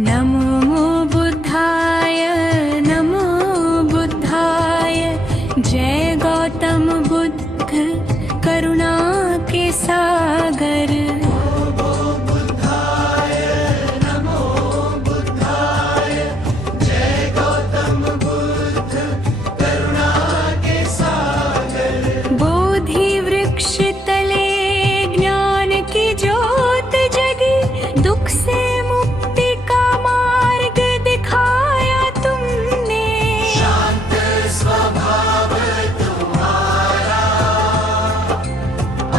नमो बुद्धाय नमो बुद्धाय। जय गौतम बुद्ध करुणा के सागर। बोधि वृक्ष तले ज्ञान की ज्योत जगी, दुख से मुक्ति का मार्ग दिखाया तुमने। शांत स्वभाव तुम्हारा,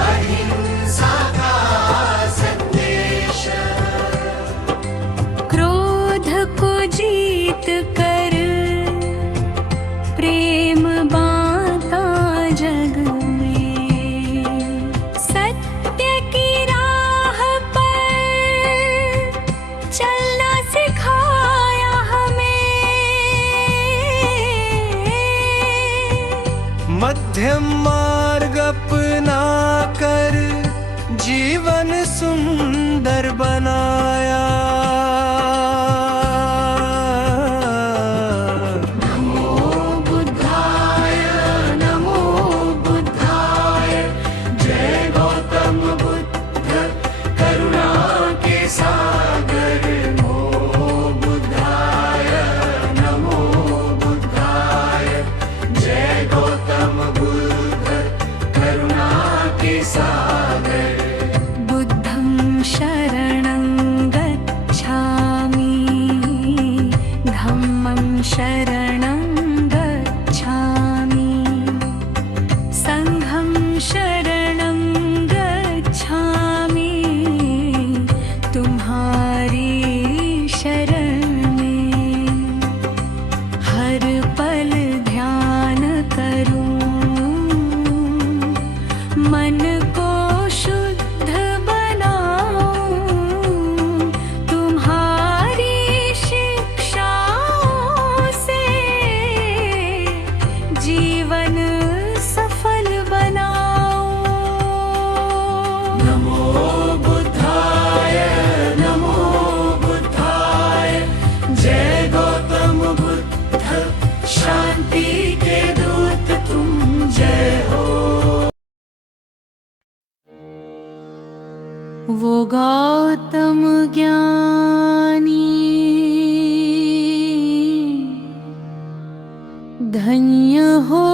अहिंसा का संदेश। क्रोध को जीत कर प्रेम बांटा जग में। सत्य की राह पर चलना सिखाया हमें। मध्यम मार्ग अपना कर जीवन सुंदर बनाया। बुद्धं शरणं गच्छामि, धम्मं शरणं गच्छामि, संघं शरणं गच्छामि। तुम्हारी शरण में हर पल ध्यान करूं, मन को शुद्ध बनाऊं। तुम्हारी शिक्षाओं से जीवन सफल बनाऊं। नमो बुद्धाय नमो बुद्धाय। जय गौतम बुद्ध शांति के दूत तुम जय हो। वो गौतम ज्ञानी धन्य हो,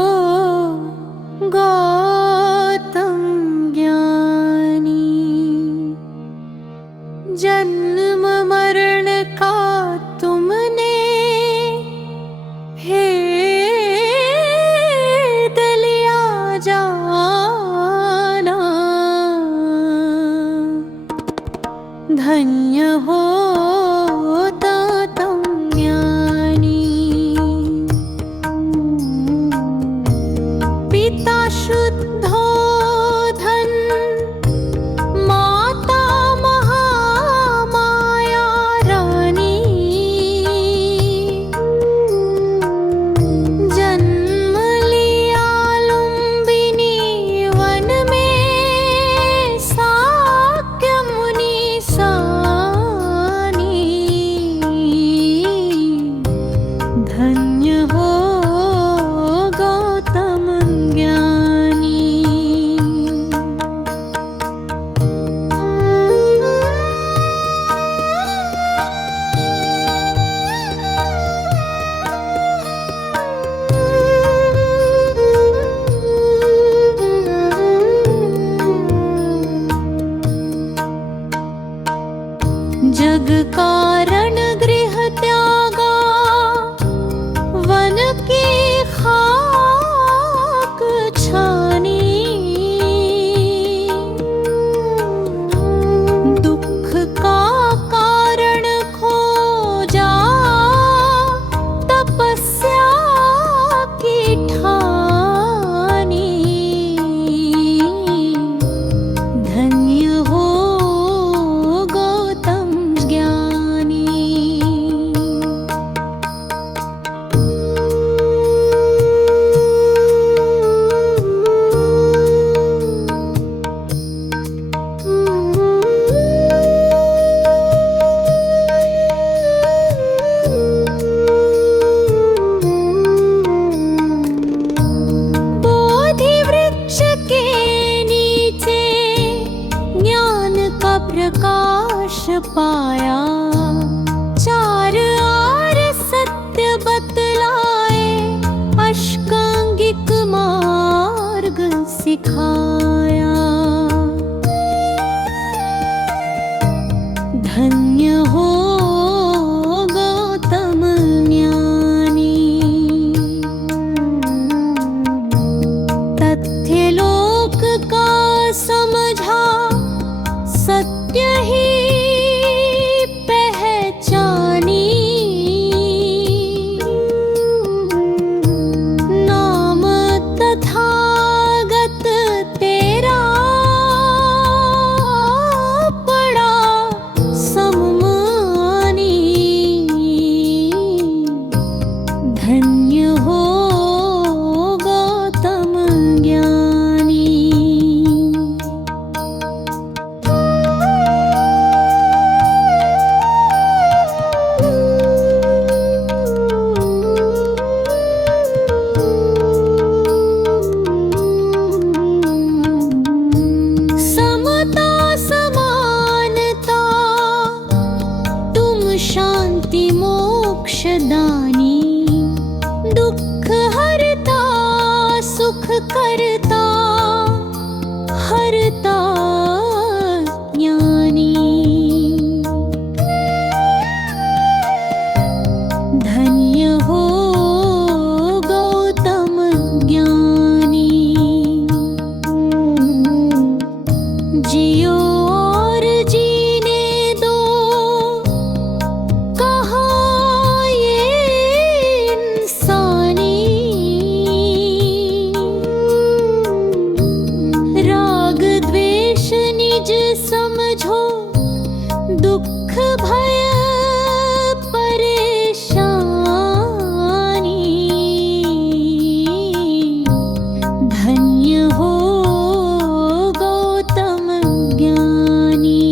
गौतम ज्ञानी। जन्म मरण का तुमने भेद लिया जाना। धन्य हो गौतम ज्ञानी। पिता शुद्धोधन, माता महामाया रानी। जन्म लिया लुम्बिनी वन में, साक्य मुनि सा प्रकाश पाया, चार आर सत्य बतलाए, अष्टांगिक मार्ग सिखाया। धन्य हो गौतम ज्ञानी, तथ्य लोक का समझा, सत्य ही पहचानी। नाम तथागत तेरा पड़ा सम्मानी। धन्य हो गौतम ज्ञानी। समता समानता तुम शांति मोक्ष दानी, दुख हरता सुख करता, हरता ज्ञानी। धन्य हो गौतम ज्ञानी। जियो और जीने दो, कहाँ ये इंसानी। राग द्वेष निज समझो, दुख भय परेशानी। धन्य हो गौतम ज्ञानी।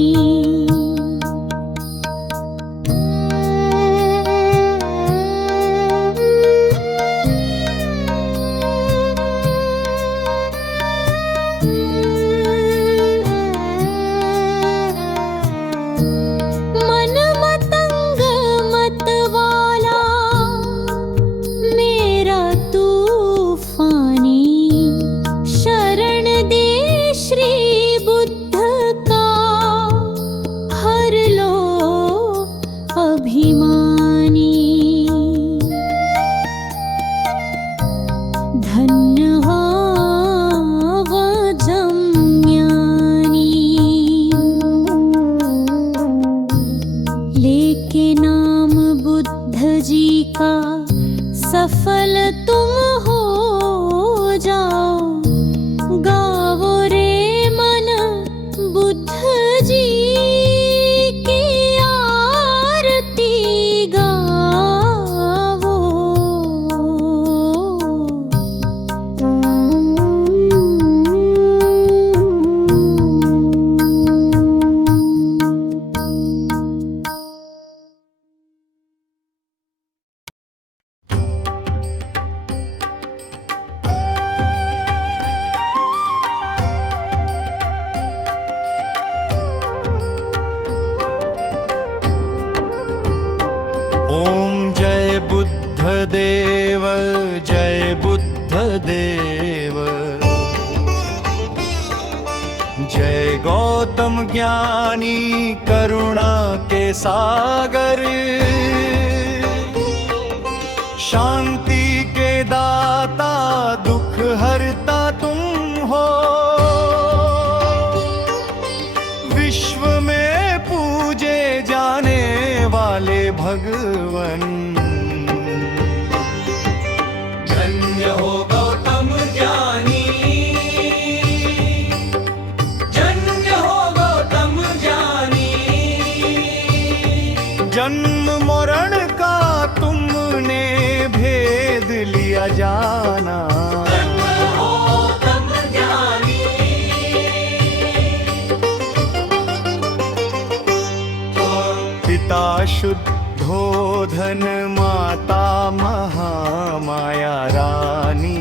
मन मतंग मत वाला मेरा तूफानी, शरण दे श्री बुद्ध का, हर लो अभिमानी। धन्य हो गौतम ज्ञानी। लेके नाम बुद्ध जी का, सफल तुम हो जाओ। गाओ रे मन बुद्ध जी की आरती गाओ। ओम जय बुद्ध देव, जय बुद्ध देव। जय गौतम ज्ञानी करुणा के सागर, शांति के दाता दुख हरता तुम हो। विश्व में पूजे जाने वाले भगवन, धन्य हो गौतम ज्ञानी। धन्य हो गौतम ज्ञानी। जन्म मरण का तुमने भेद लिया जाना, धन्य हो गौतम ज्ञानी। पिता शुद्धोधन, माता महामाया रानी।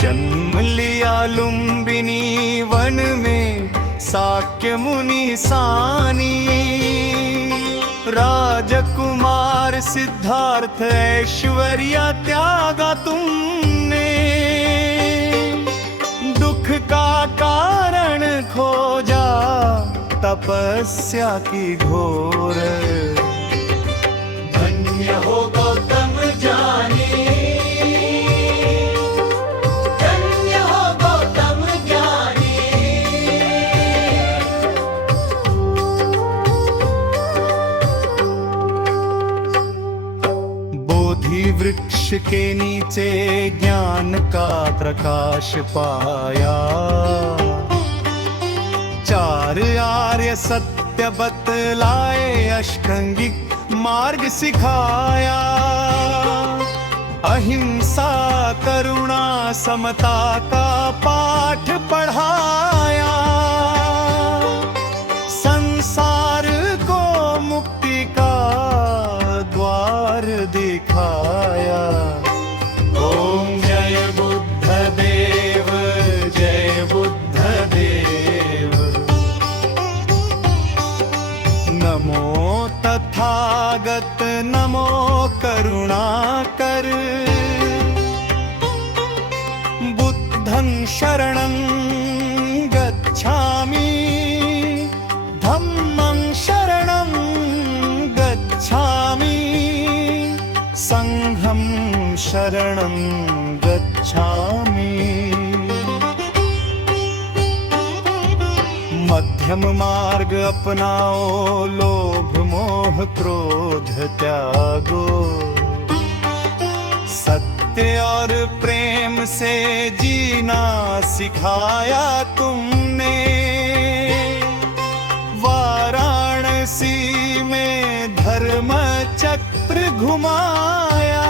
जन्म लिया लुम्बिनी वन में साक्य मुनि सानी। राजकुमार सिद्धार्थ ऐश्वर्या त्यागा तुमने, दुख का कारण खोजा तपस्या की घोर। धन्य हो गौतम ज्ञानी, धन्य हो गौतम ज्ञानी। बोधि वृक्ष के नीचे ज्ञान का प्रकाश पाया, चार आर्य सत्य बतलाए, अष्टांगिक मार्ग सिखाया। अहिंसा करुणा समता का पाठ पढ़ाया, संसार को मुक्ति का द्वार दिखाया। ओम जय बुद्ध देव, जय बुद्ध देव। नमो तथागत, नमो करुणाकर। बुद्धं शरणं गच्छामि, धम्मं शरणं गच्छामि, संघं शरणं गच्छामि। मध्यम मार्ग अपनाओ, लोभ मोह क्रोध त्यागो। सत्य और प्रेम से जीना सिखाया तुमने, वाराणसी में धर्म चक्र घुमाया।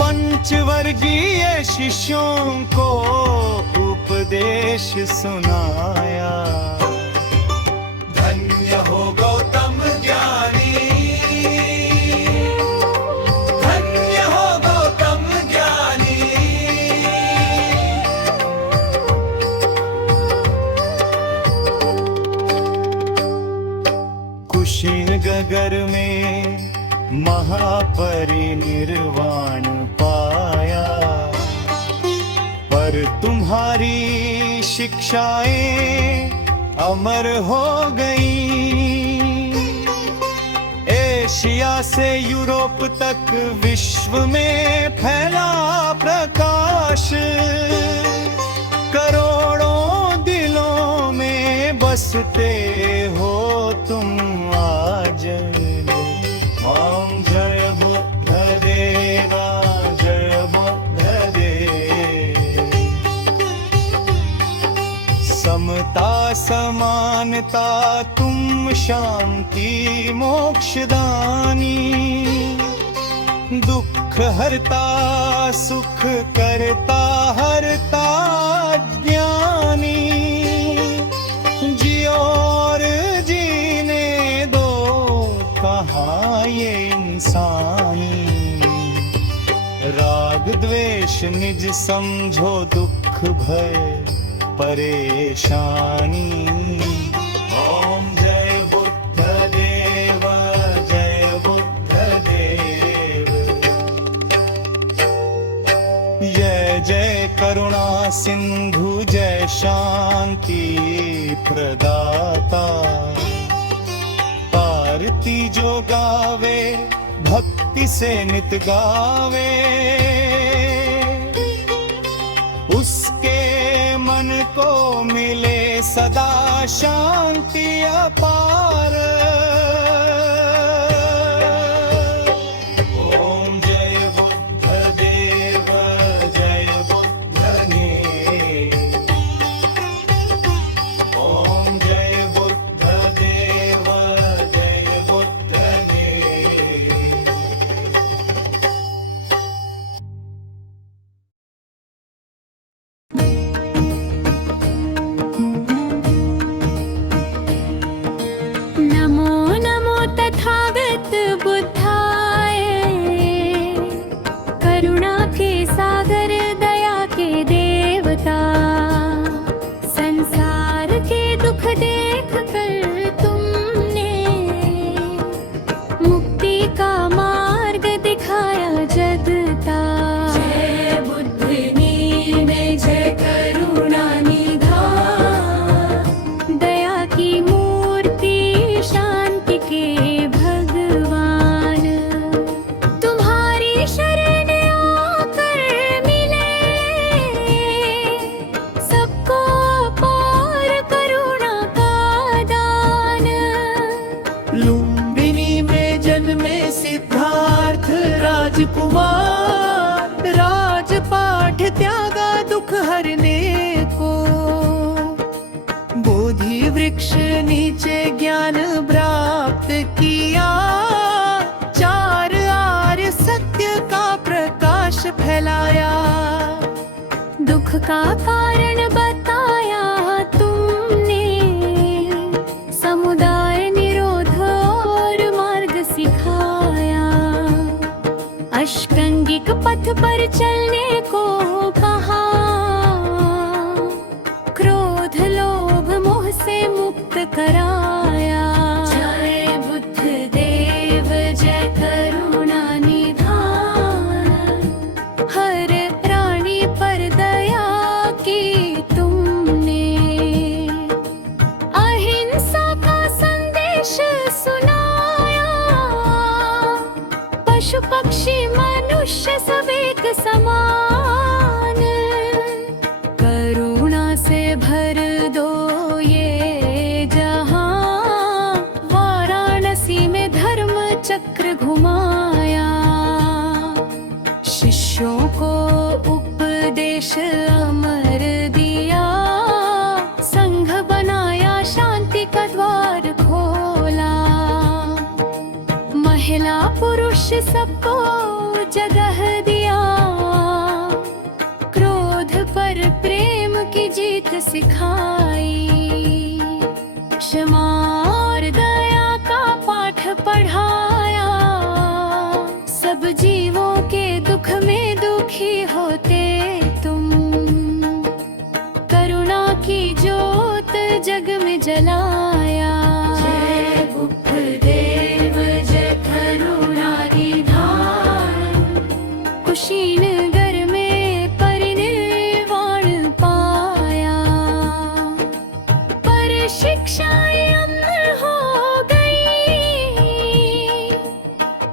पंचवर्गीय शिष्यों को उपदेश सुनाया। धन्य हो गौतम ज्ञानी, धन्य हो गौतम ज्ञानी। कुशीनगर में महापरिनिर्वाण पाया, पर तुम्हारी शिक्षाएं अमर हो गईं। एशिया से यूरोप तक विश्व में फैला प्रकाश, करोड़ों दिलों में बसते हो तुम आज। ओम जय बुद्ध देवा, जय बुद्ध देव। समता समानता तुम शांति मोक्षदानी, दुख हरता सुख करता हरता ज्ञानी। जियो और जीने दो कहाँ ये इंसानी, राग द्वेष निज समझो दुख भय परेशानी। ओम जय बुद्ध देव, जय बुद्ध देव। जय जय करुणा सिंधु, जय शांति प्रदाता। आरती जो गावे भक्ति से नित गावे, उसके मन को मिले सदा शांति अपार। ओम जय बुद्ध देव, जय बुद्ध ने। ओम जय बुद्ध देव, जय बुद्ध ने। नमो नमो तथागत बुद्धाय, करुणा के सागर दया के देवता। संसार वृक्ष नीचे ज्ञान प्राप्त किया, चार आर्य सत्य का प्रकाश फैलाया। दुख का कारण बताया तुमने, समुदाय निरोध और मार्ग सिखाया। अष्टांगिक पथ पर चलने को कहा, क्रोध लोभ मोह से मुक्त कराया। जय बुद्ध देव जय करुणा निधान, हर प्राणी पर दया की तुमने। अहिंसा का संदेश सुनाया, पशु पक्षी मनुष्य सब एक समान। करुणा से भर दो ये जहां, वाराणसी में धर्म चक्र घुमाया। शिष्यों को उपदेश अमर दिया, संघ बनाया शांति का द्वार खोला। महिला पुरुष सबको जगह दिया, क्रोध पर प्रेम की जीत सिखाई। क्षमा और दया का पाठ पढ़ाया, सब जीवों के दुख में दुखी होते तुम। करुणा की ज्योत जग में जलाया। जय बुद्ध देव जय करुणा निधान, कुशीनगर में परिनिर्वाण पाया। पर शिक्षाएं अमर हो गई,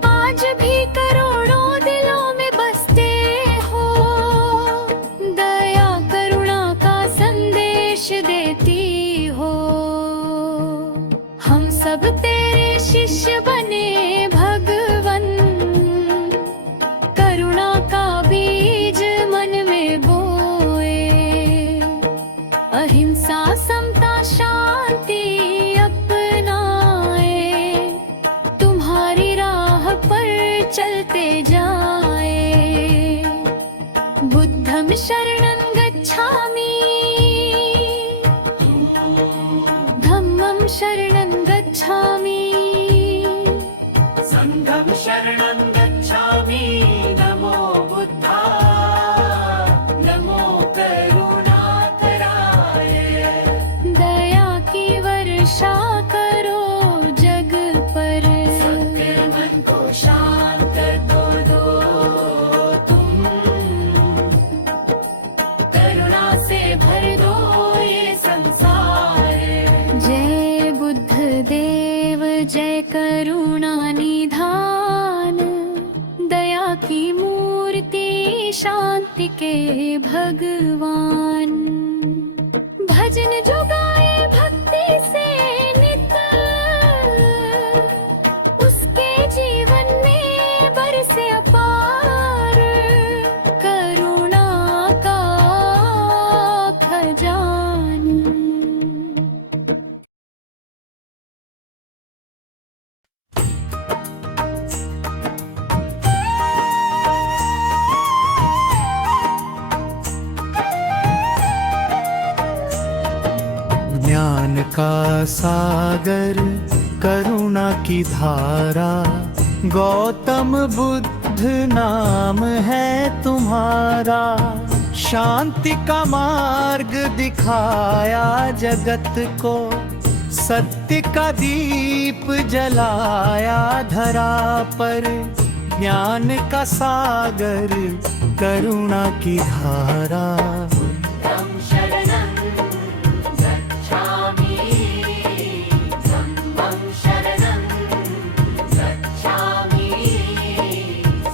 आज भी करोड़ों दिलों में बसते हो। दया करुणा का संदेश देती हो, हम सब तेरे शिष्य बने भगवन। करुणा का बीज मन में बोए, अहिंसा समता शांति अपनाए। तुम्हारी राह पर चलते जाए, बुद्धं शरणं गच्छामि, धम्मं शरणं गच्छामि, संघं शरणं गच्छामि। नमो बुद्धा नमो करुणाकराय। दया की वर्षा करो जग पर, सबके मन को शांत तो दो तुम। करुणा से भर दो ये संसार। जय बुद्ध देव जय करुणा निधान, दया की मूर्ति शांति के भगवान। भजन जो गाए भक्ति से नित, उसके जीवन में बरसे अपार करुणा का खजान। ज्ञान का सागर करुणा की धारा, गौतम बुद्ध नाम है तुम्हारा। शांति का मार्ग दिखाया जगत को, सत्य का दीप जलाया धरा पर। ज्ञान का सागर करुणा की धारा, बुद्धं शरणं गच्छामि। धम्मं शरणं गच्छामि।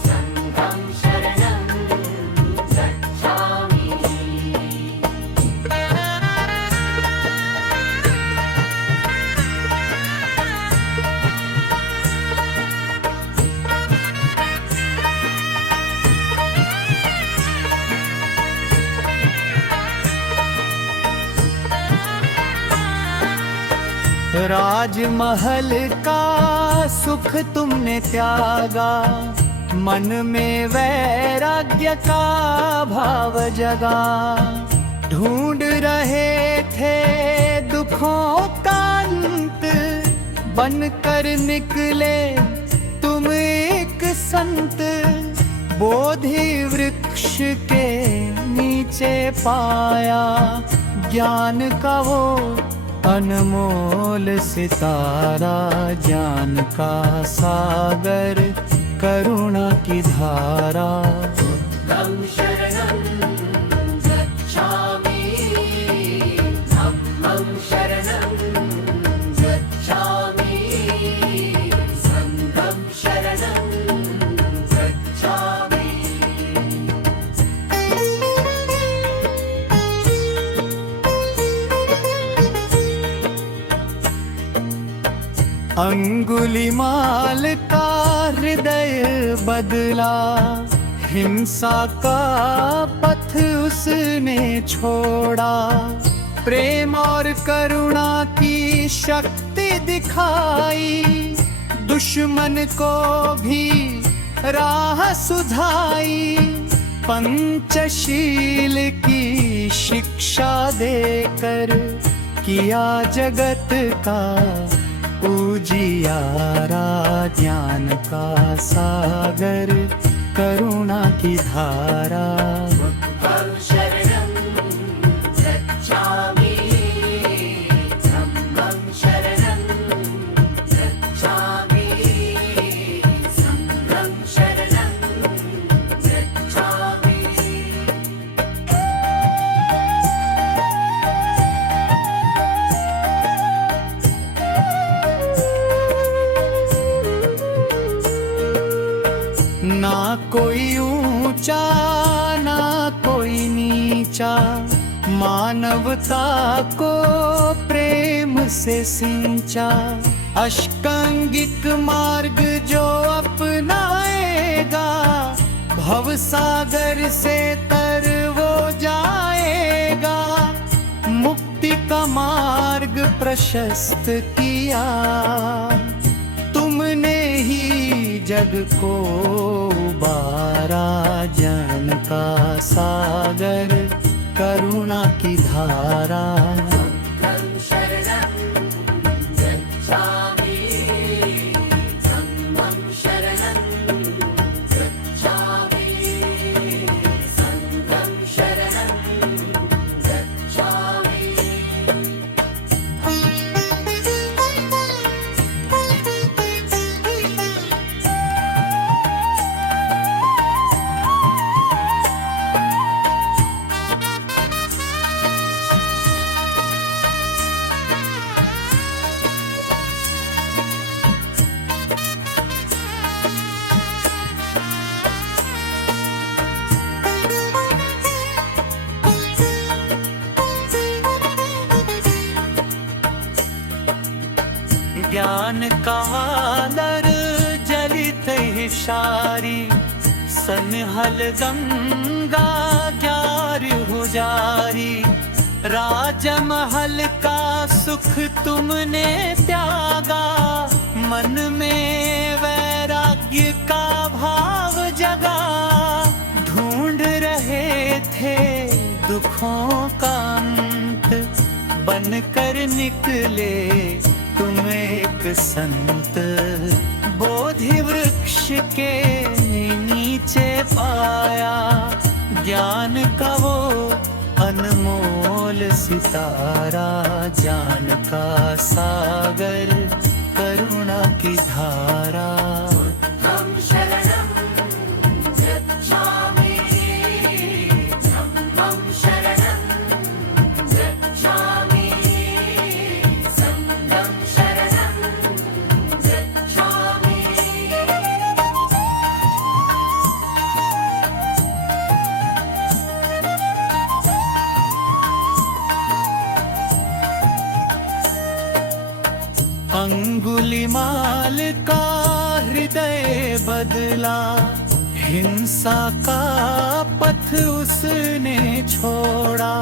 संघं शरणं गच्छामि। राजमहल का सुख तुमने त्यागा, मन में वैराग्य का भाव जगा। ढूंढ रहे थे दुखों का अंत, बनकर निकले तुम एक संत। बोधि वृक्ष के नीचे पाया ज्ञान का वो अनमोल सितारा। ज्ञान का सागर करुणा की धारा। बुद्धं शरणं गच्छामि, धम्मं शरणं गच्छामि, संघं शरणं गच्छामि। अंगुलीमाल का हृदय बदला, हिंसा का पथ उसने छोड़ा। प्रेम और करुणा की शक्ति दिखाई, दुश्मन को भी राह सुझाई। पंचशील की शिक्षा देकर किया जगत का उजियारा। ज्ञान का सागर करुणा की धारा। बुद्धं शरणं गच्छामि, धम्मं शरणं गच्छामि, संघं शरणं गच्छामि। ना कोई ऊंचा ना कोई नीचा, मानवता को प्रेम से सिंचा। अष्टांगिक मार्ग जो अपनाएगा, भवसागर से तर वो जाएगा। मुक्ति का मार्ग प्रशस्त किया, तुमने ही जग को उबारा। ज्ञान का सागर करुणा की धारा। बुद्धं शरणं गच्छामि, धम्मं शरणं गच्छामि, संघं शरणं गच्छामि। ज्ञान का आदर जलित हिशारी। सनहल गंगा ग्यार हुजारी। राजमहल का सुख तुमने त्यागा, मन में वैराग्य का भाव जगा। ढूंढ रहे थे दुखों का अंत, बनकर निकले तुम एक संत। बोधि वृक्ष के नीचे पाया ज्ञान का वो अनमोल सितारा। ज्ञान का सागर करुणा की धारा। बुद्धं शरणं गच्छामि, धम्मं शरणं गच्छामि, संघं शरणं गच्छामि। अंगुलीमाल का हृदय बदला, हिंसा का पथ उसने छोड़ा।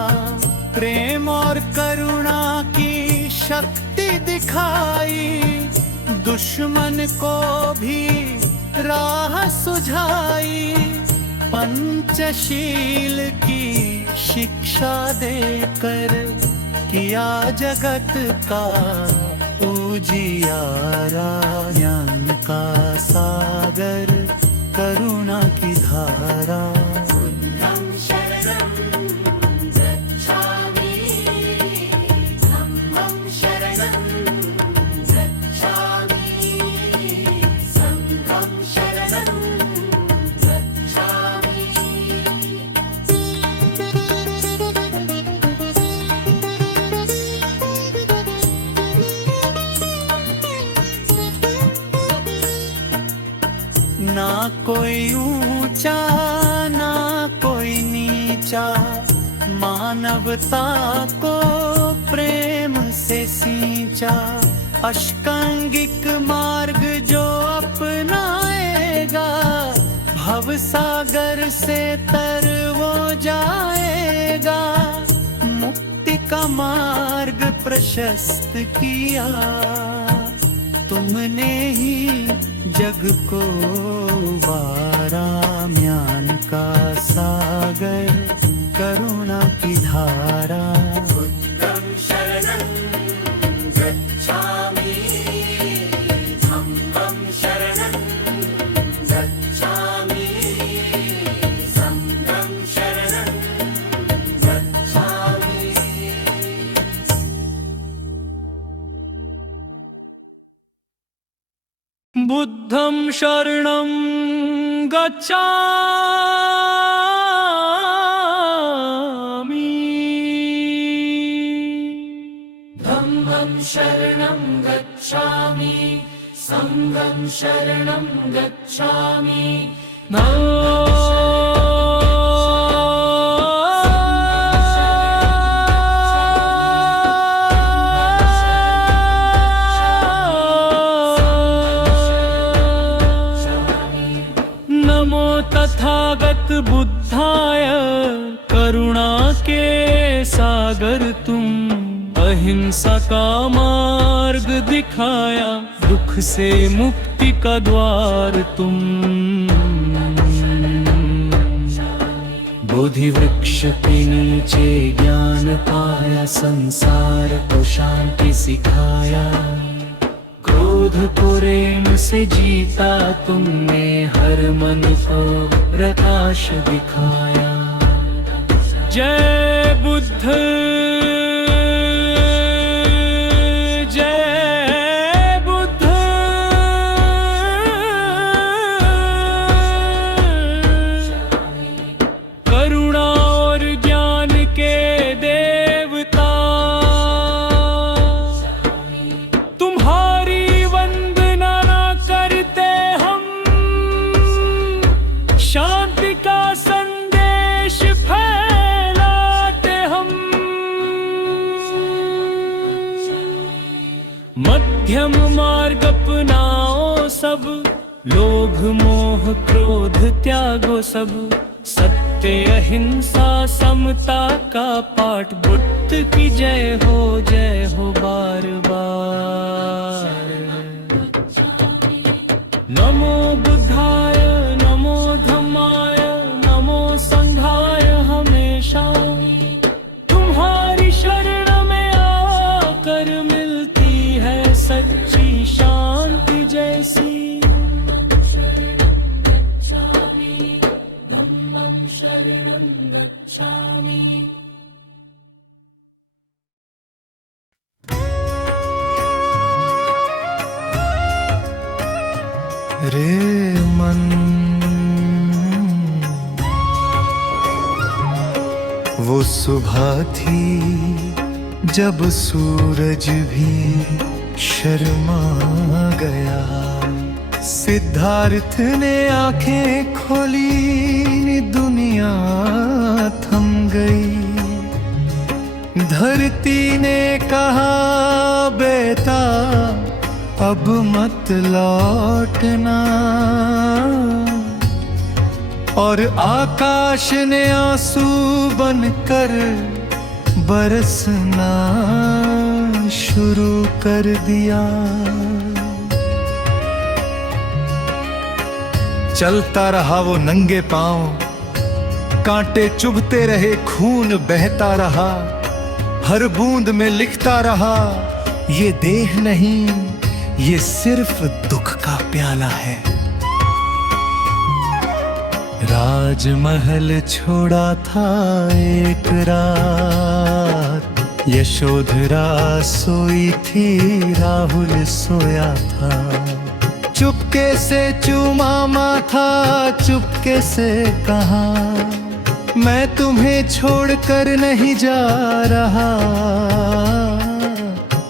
प्रेम और करुणा की शक्ति सिखाई, दुश्मन को भी राह सुझाई। पंचशील की शिक्षा देकर किया जगत का उजियारा। ज्ञान का सागर करुणा की धारा। बुद्धं शरणं गच्छामि, धम्मं शरणं गच्छामि, संघं शरणं गच्छामि। ना कोई ऊंचा ना कोई नीचा, मानवता को प्रेम से सींचा। अष्टांगिक मार्ग जो अपनाएगा, भव सागर से तर वो जाएगा। मुक्ति का मार्ग प्रशस्त किया, तुमने ही जग को वारा। ज्ञान का सागर करुणा की धारा। बुद्धं शरणं गच्छामि, धम्मं शरणं गच्छामि, संघं शरणं गच्छामि। बुद्धं शरणं गच्छामि, धम्मं शरणं गच्छामि, संघं शरणं गच्छामि। नमो तथागत बुद्धाय, करुणा के सागर तुम। अहिंसा का मार्ग दिखाया, दुख से मुक्ति का द्वार तुम। बोधि वृक्ष के नीचे ज्ञान पाया, संसार को शांति सिखाया। क्रोध को प्रेम से जीता तुमने, हर मन को प्रकाश दिखाया। जय बुद्ध जय बुद्ध। करुणा और ज्ञान के देवता, तुम्हारी वंदना करते हम। शांति का संदेश फैलाते हम। मध्यम मार्ग अपनाओ सब, लोभ मोह क्रोध त्यागो सब। सत्य अहिंसा समता का पाठ, बुद्ध की जय हो बार बार। नमो बुद्धाय नमो धम्माय नमो संघाय हमेशा। तुम्हारी शरण में आकर मिलती है सच्ची शांति जैसी। धम्मं शरणं गच्छामि। रे मन वो सुबह थी जब सूरज भी शर्मा गया। सिद्धार्थ ने आंखें खोली, दुनिया थम गई। धरती ने कहा बेटा अब मत लौटना, और आकाश ने आंसू बनकर बरसना शुरू कर दिया। चलता रहा वो नंगे पांव, कांटे चुभते रहे, खून बहता रहा, हर बूंद में लिखता रहा, ये देह नहीं, ये सिर्फ दुख का प्याला है। राजमहल छोड़ा था एक रात, यशोधरा सोई थी, राहुल सोया था। चुपके से चूमा माथा, चुपके से कहा, मैं तुम्हें छोड़कर नहीं जा रहा,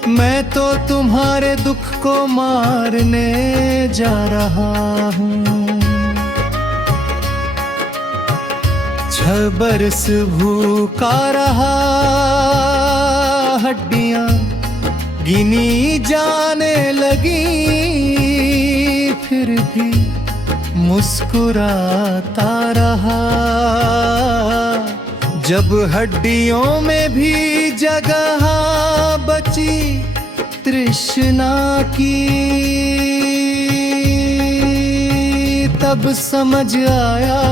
मैं तो तुम्हारे दुख को मारने जा रहा हूँ। 6 बरस भूखा रहा, हड्डियां गिनी जाने लगी, फिर भी मुस्कुराता रहा। जब हड्डियों में भी जगह बची तृष्णा की, तब समझ आया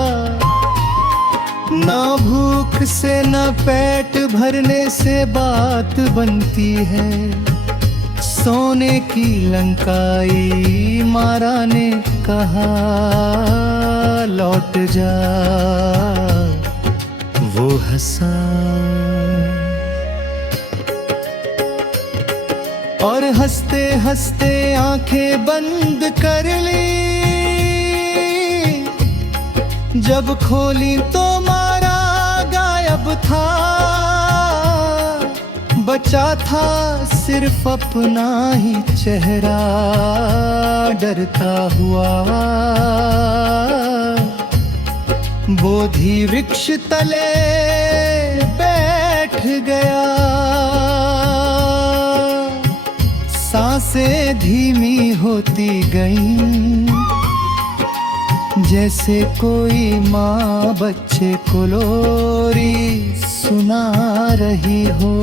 ना भूख से न पेट भरने से बात बनती है। सोने की लंकाई मारा ने कहा, लौट जा, वो हंसा और हंसते हंसते आंखें बंद कर ली। जब खोली तो मारा गायब था, बचा था सिर्फ अपना ही चेहरा डरता हुआ। बोधि वृक्ष तले बैठ गया, सांसें धीमी होती गईं, जैसे कोई माँ बच्चे को लोरी सुना रही हो।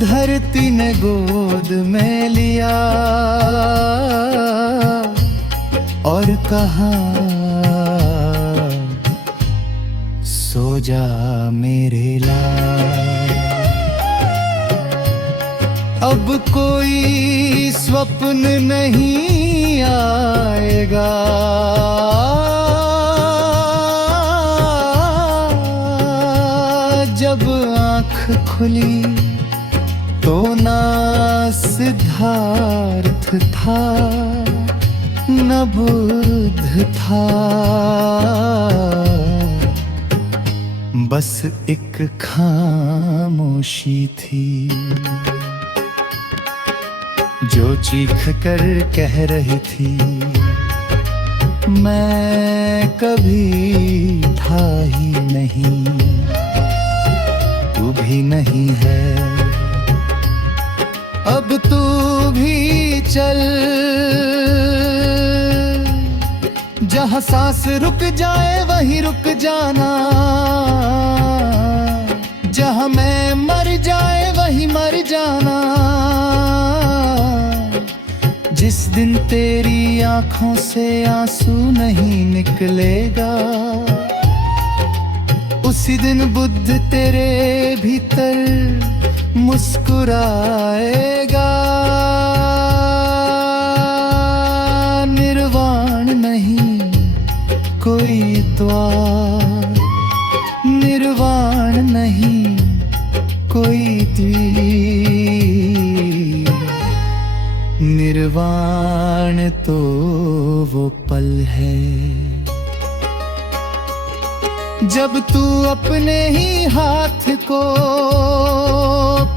धरती ने गोद में लिया और कहा, सो जा मेरे लाल। अब कोई स्वप्न नहीं आएगा, जब आँख खुली तो ना सिद्धार्थ था न बुद्ध था, बस एक खामोशी थी जो चीख कर कह रही थी, मैं कभी था ही नहीं, तू भी नहीं है, अब तू भी चल, जहाँ सांस रुक जाए वहीं रुक जाना, जहाँ मैं मर जाए वहीं मर जाना। जिस दिन तेरी आंखों से आंसू नहीं निकलेगा, उसी दिन बुद्ध तेरे भीतर मुस्कुराएगा। निर्वाण नहीं कोई द्वार, निर्वाण नहीं कोई द्वीप, निर्वाण तो वो पल है जब तू अपने ही हाथ को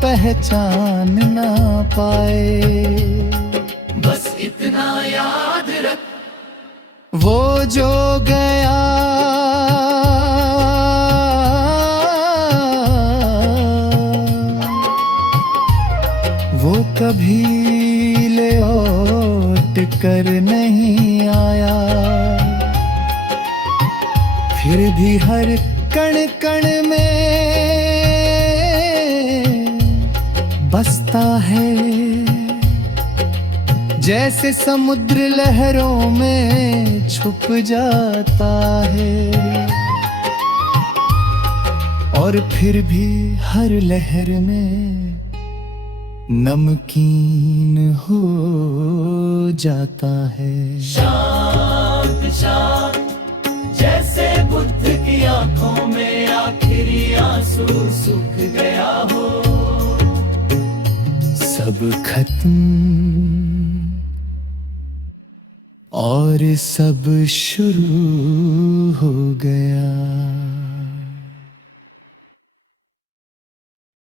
पहचान ना पाए। बस इतना याद रख, वो जो गया वो कभी लौट कर नहीं आया, फिर भी हर कण कण में बसता है, जैसे समुद्र लहरों में छुप जाता है, और फिर भी हर लहर में नमकीन हो जाता है। शांत शांत जैसे बुद्ध की आंखों में आखिरी आंसू सूख गया हो। सब खत्म और सब शुरू हो गया।